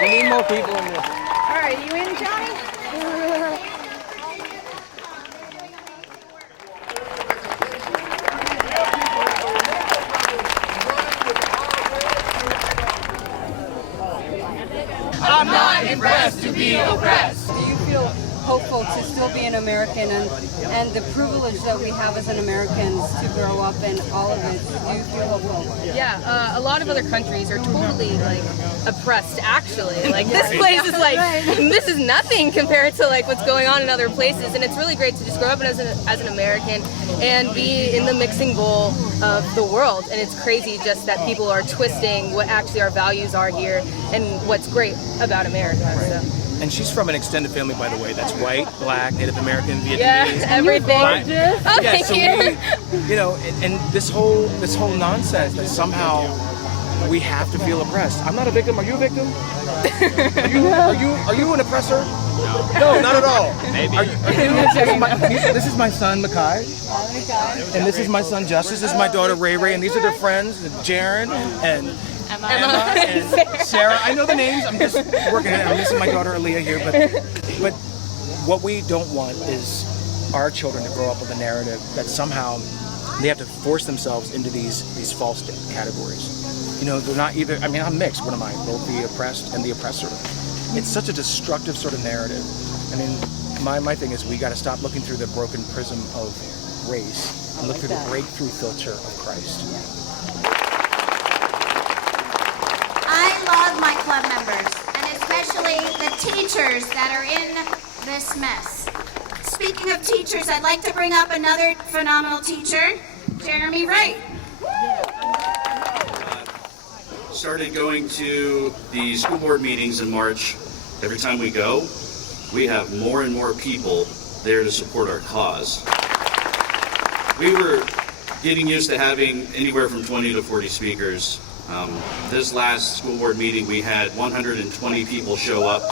We need more people in this. All right, you in, Johnny? I'm not impressed to be oppressed. Do you feel hopeful to still be an American and the privilege that we have as an Americans to grow up in all of it? Do you feel hopeful? Yeah, a lot of other countries are totally like oppressed actually. Like this place is like, this is nothing compared to like what's going on in other places, and it's really great to just grow up as an American and be in the mixing bowl of the world. And it's crazy just that people are twisting what actually our values are here and what's great about America. So. And she's from an extended family, by the way, that's white, black, Native American, Vietnamese. Yeah, everything. Right? Oh, yeah, thank so you. We, you know, and this whole nonsense that somehow we have to feel oppressed. I'm not a victim. Are you a victim? Are you an oppressor? No, not at all. Maybe. This is my son, Makai. And this is my son, Justice. This is my daughter, Ray Ray. And these are their friends, Jaren and Emma and Sarah. I know the names. I'm just working it. I'm missing my daughter, Aaliyah, here. But what we don't want is our children to grow up with a narrative that somehow they have to force themselves into these false categories. You know, they're not either. I mean, I'm mixed. What am I? Both the oppressed and the oppressor. It's such a destructive sort of narrative. I mean, my thing is we got to stop looking through the broken prism of race and look through the breakthrough filter of Christ. I love my club members, and especially the teachers that are in this mess. Speaking of teachers, I'd like to bring up another phenomenal teacher, Jeremy Wright. Started going to the school board meetings in March. Every time we go, we have more and more people there to support our cause. We were getting used to having anywhere from 20 to 40 speakers. This last school board meeting, we had 120 people show up.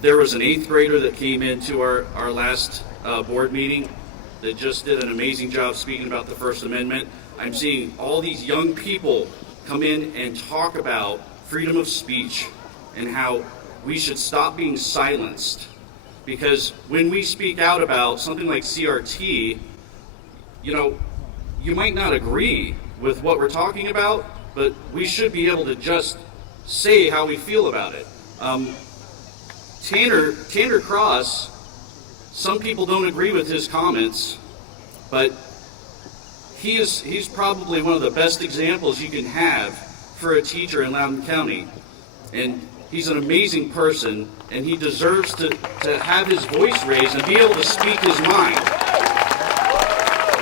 There was an 8th grader that came into our last board meeting that just did an amazing job speaking about the First Amendment. I'm seeing all these young people come in and talk about freedom of speech and how we should stop being silenced. Because when we speak out about something like CRT, you know, you might not agree with what we're talking about, but we should be able to just say how we feel about it. Tanner Cross, some people don't agree with his comments, but he's probably one of the best examples you can have for a teacher in Loudoun County. And he's an amazing person, and he deserves to have his voice raised and be able to speak his mind.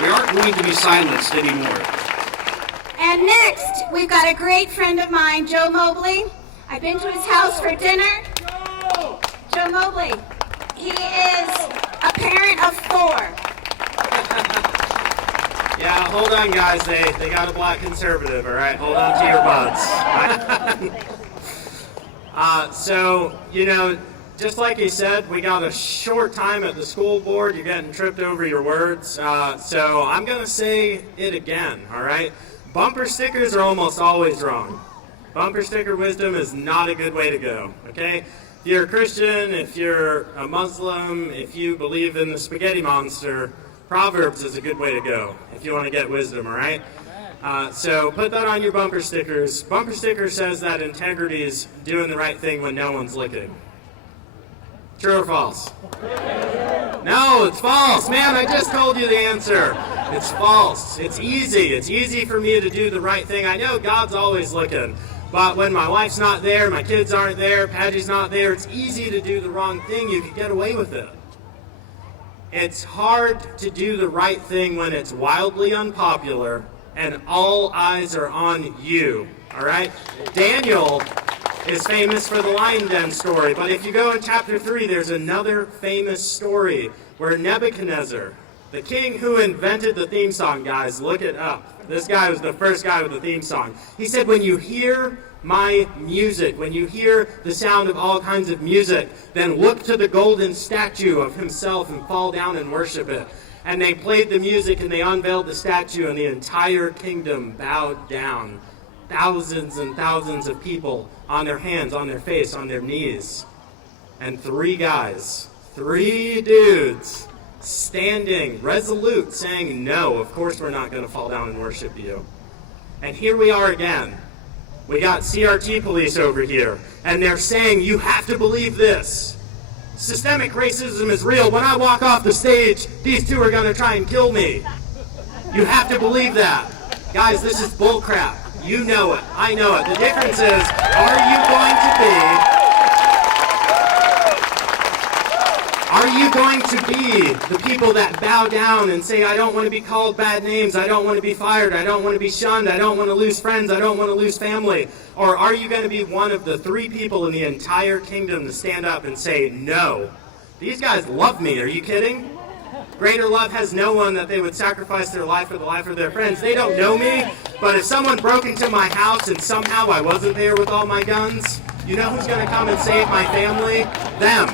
We aren't going to be silenced anymore. And next, we've got a great friend of mine, Joe Mobley. I've been to his house for dinner. Joe Mobley. He is a parent of 4. Yeah, hold on, guys. They got a black conservative, all right? Hold on to your butts. So, you know, just like he said, we got a short time at the school board. You're getting tripped over your words. So I'm going to say it again, all right? Bumper stickers are almost always wrong. Bumper sticker wisdom is not a good way to go, okay? If you're a Christian, if you're a Muslim, if you believe in the spaghetti monster, Proverbs is a good way to go if you want to get wisdom, all right? So put that on your bumper stickers. Bumper sticker says that integrity is doing the right thing when no one's looking. True or false? No, it's false. Man, I just told you the answer. It's false. It's easy. It's easy for me to do the right thing. I know God's always looking. But when my wife's not there, my kids aren't there, Padgy's not there, it's easy to do the wrong thing. You can get away with it. It's hard to do the right thing when it's wildly unpopular and all eyes are on you, all right? Daniel is famous for the lion den story, but if you go in chapter 3, there's another famous story where Nebuchadnezzar, the king who invented the theme song, guys, look it up. This guy was the first guy with the theme song. He said, when you hear my music, when you hear the sound of all kinds of music, then look to the golden statue of himself and fall down and worship it. And they played the music and they unveiled the statue and the entire kingdom bowed down thousands and thousands of people on their hands, on their face, on their knees. And 3 guys, 3 dudes, standing resolute, saying, no, of course we're not going to fall down and worship you. And here we are again. We got CRT police over here, and they're saying, you have to believe this. Systemic racism is real. When I walk off the stage, these 2 are going to try and kill me. You have to believe that. Guys, this is bullcrap. You know it. I know it. The difference is, are you going to be the people that bow down and say, I don't want to be called bad names, I don't want to be fired, I don't want to be shunned, I don't want to lose friends, I don't want to lose family? Or are you going to be one of the 3 people in the entire kingdom to stand up and say, no, these guys love me, are you kidding? Greater love has no one that they would sacrifice their life for the life of their friends. They don't know me, but if someone broke into my house and somehow I wasn't there with all my guns, you know who's going to come and save my family? Them.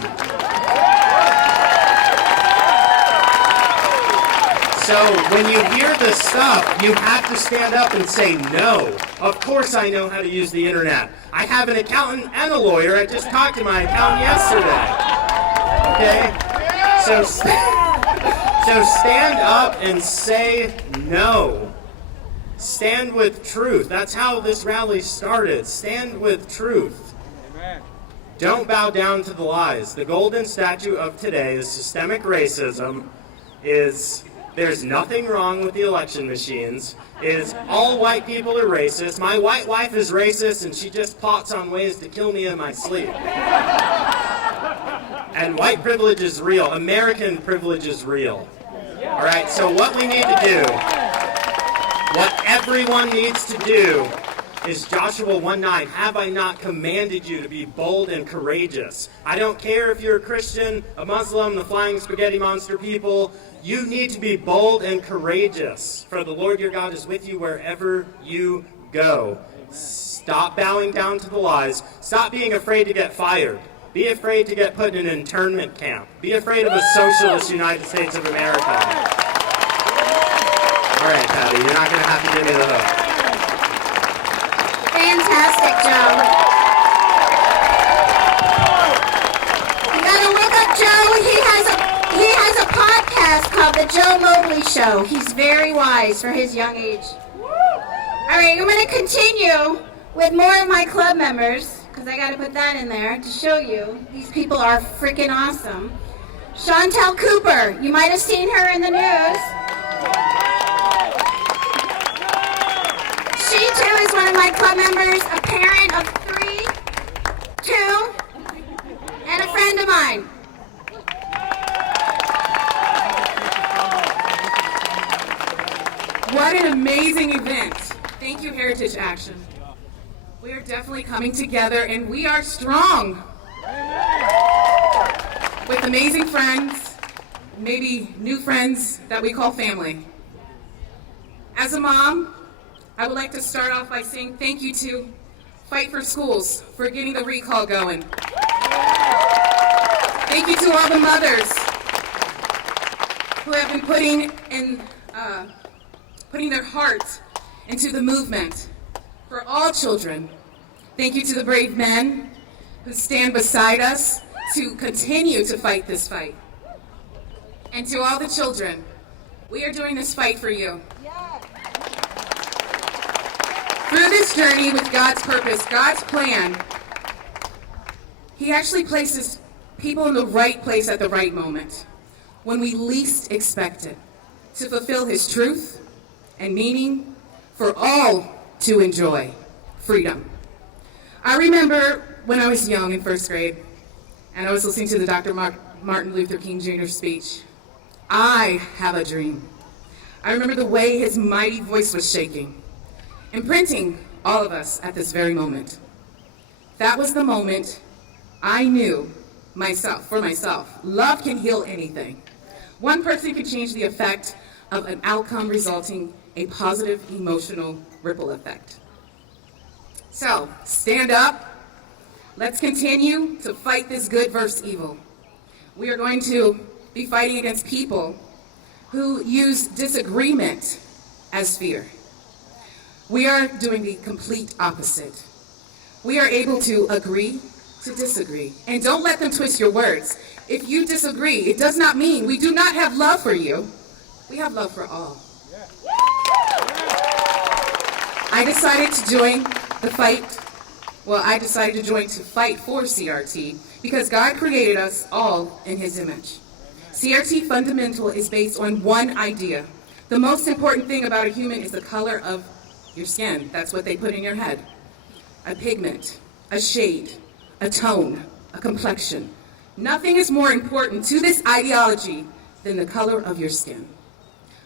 So when you hear this stuff, you have to stand up and say no. Of course I know how to use the internet. I have an accountant and a lawyer. I just talked to my accountant yesterday. Okay? So stand up and say no. Stand with truth. That's how this rally started. Stand with truth. Amen. Don't bow down to the lies. The golden statue of today is systemic racism, is there's nothing wrong with the election machines, is all white people are racist. My white wife is racist and she just plots on ways to kill me in my sleep. And white privilege is real. American privilege is real. All right, so what we need to do, what everyone needs to do is Joshua 1:9, have I not commanded you to be bold and courageous? I don't care if you're a Christian, a Muslim, the flying spaghetti monster people, you need to be bold and courageous, for the Lord your God is with you wherever you go. Stop bowing down to the lies. Stop being afraid to get fired. Be afraid to get put in an internment camp. Be afraid of a socialist United States of America. All right, Patty, you're not going to have to give me the hook. Fantastic, Joe. You gotta look up Joe. He has a podcast called The Joe Mobley Show. He's very wise for his young age. All right, I'm going to continue with more of my club members, because I got to put that in there to show you. These people are freaking awesome. Chantel Cooper, you might have seen her in the news. She too is one of my club members, a parent of 3, 2, and a friend of mine. What an amazing event. Thank you, Heritage Action. We are definitely coming together, and we are strong. With amazing friends, maybe new friends that we call family. As a mom, I would like to start off by saying thank you to Fight for Schools for getting the recall going. Thank you to all the mothers who have been putting their heart into the movement for all children. Thank you to the brave men who stand beside us to continue to fight this fight. And to all the children, we are doing this fight for you. Through this journey with God's purpose, God's plan, He actually places people in the right place at the right moment, when we least expect it, to fulfill His truth and meaning for all to enjoy freedom. I remember when I was young in first grade, and I was listening to the Dr. Martin Luther King Jr. speech. I have a dream. I remember the way his mighty voice was shaking, imprinting all of us at this very moment. That was the moment I knew for myself, love can heal anything. One person can change the effect of an outcome resulting a positive emotional ripple effect. So, stand up. Let's continue to fight this good versus evil. We are going to be fighting against people who use disagreement as fear. We are doing the complete opposite. We are able to agree to disagree. And don't let them twist your words. If you disagree, it does not mean we do not have love for you. We have love for all. I decided to join the fight. Well, I decided to join to fight for CRT because God created us all in His image. CRT fundamental is based on one idea. The most important thing about a human is the color of your skin. That's what they put in your head. A pigment, a shade, a tone, a complexion. Nothing is more important to this ideology than the color of your skin.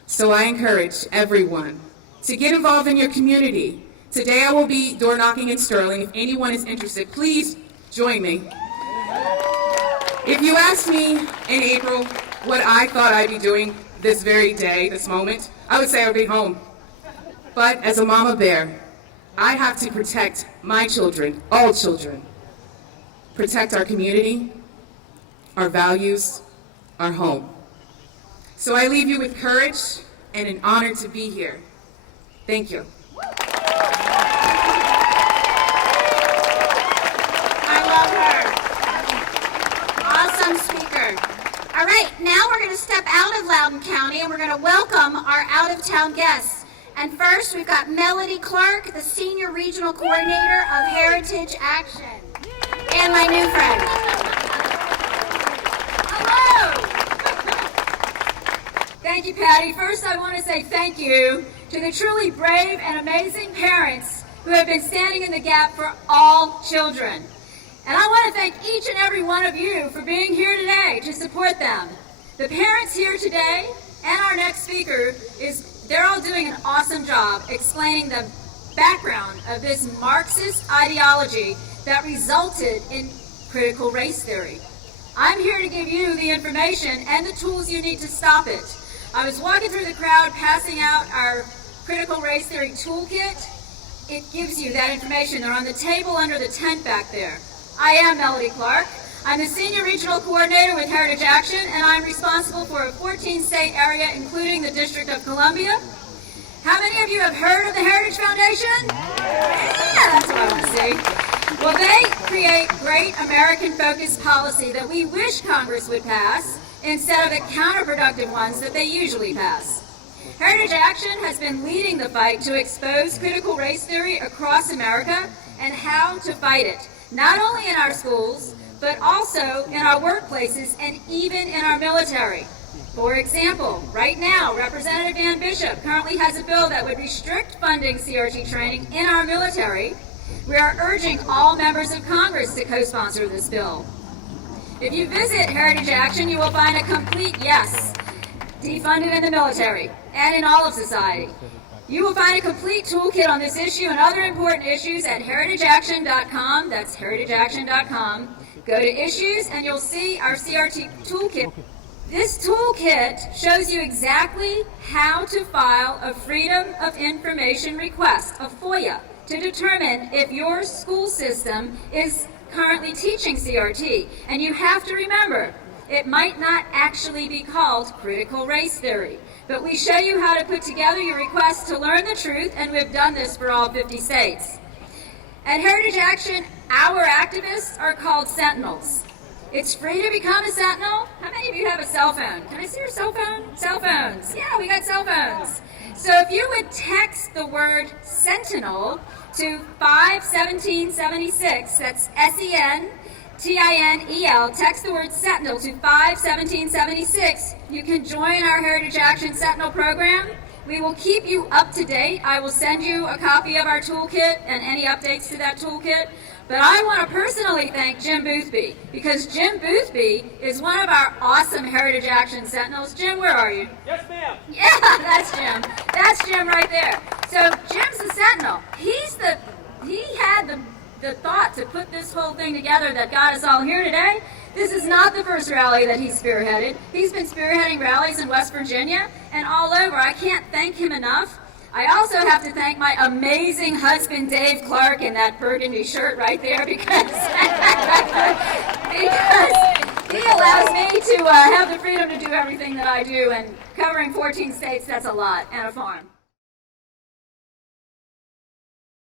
So I encourage everyone to get involved in your community. Today I will be door knocking in Sterling. If anyone is interested, please join me. If you asked me in April what I thought I'd be doing this very day, this moment, I would say I would be home. But as a mama bear, I have to protect my children, all children, protect our community, our values, our home. So I leave you with courage and an honor to be here. Thank you. I love her. Awesome speaker. All right, now we're going to step out of Loudoun County and we're going to welcome our out-of-town guests. And first, we've got Melody Clark, the Senior Regional Coordinator of Heritage Action. And my new friend. Hello! Thank you, Patty. First, I want to say thank you to the truly brave and amazing parents who have been standing in the gap for all children. And I want to thank each and every one of you for being here today to support them. The parents here today and our next speaker they're all doing an awesome job explaining the background of this Marxist ideology that resulted in critical race theory. I'm here to give you the information and the tools you need to stop it. I was walking through the crowd passing out our critical race theory toolkit. It gives you that information. They're on the table under the tent back there. I am Melody Clark. I'm the Senior Regional Coordinator with Heritage Action, and I'm responsible for a 14-state area, including the District of Columbia. How many of you have heard of the Heritage Foundation? Yeah, that's what I want to see. Well, they create great American-focused policy that we wish Congress would pass instead of the counterproductive ones that they usually pass. Heritage Action has been leading the fight to expose critical race theory across America and how to fight it, not only in our schools, but also in our workplaces and even in our military. For example, right now, Representative Van Bishop currently has a bill that would restrict funding CRT training in our military. We are urging all members of Congress to co-sponsor this bill. If you visit Heritage Action, you will find a complete yes, defunded in the military and in all of society. You will find a complete toolkit on this issue and other important issues at heritageaction.com. That's heritageaction.com. Go to issues and you'll see our CRT toolkit. This toolkit shows you exactly how to file a Freedom of Information request, a FOIA, to determine if your school system is currently teaching CRT. And you have to remember, it might not actually be called critical race theory, but we show you how to put together your request to learn the truth, and we've done this for all 50 states. At Heritage Action, our activists are called Sentinels. It's free to become a Sentinel. How many of you have a cell phone? Can I see your cell phone? Cell phones. Yeah, we got cell phones. So if you would text the word Sentinel to 51776, that's SENTINEL, text the word Sentinel to 51776, you can join our Heritage Action Sentinel program. We will keep you up to date. I will send you a copy of our toolkit and any updates to that toolkit. But I want to personally thank Jim Boothby, because Jim Boothby is one of our awesome Heritage Action Sentinels. Jim, where are you? Yes, ma'am. Yeah, that's Jim. That's Jim right there. So Jim's the Sentinel. He had the thought to put this whole thing together that got us all here today. This is not the first rally that he spearheaded. He's been spearheading rallies in West Virginia and all over. I can't thank him enough. I also have to thank my amazing husband, Dave Clark, in that burgundy shirt right there, because he allows me to have the freedom to do everything that I do, and covering 14 states, that's a lot, and a farm.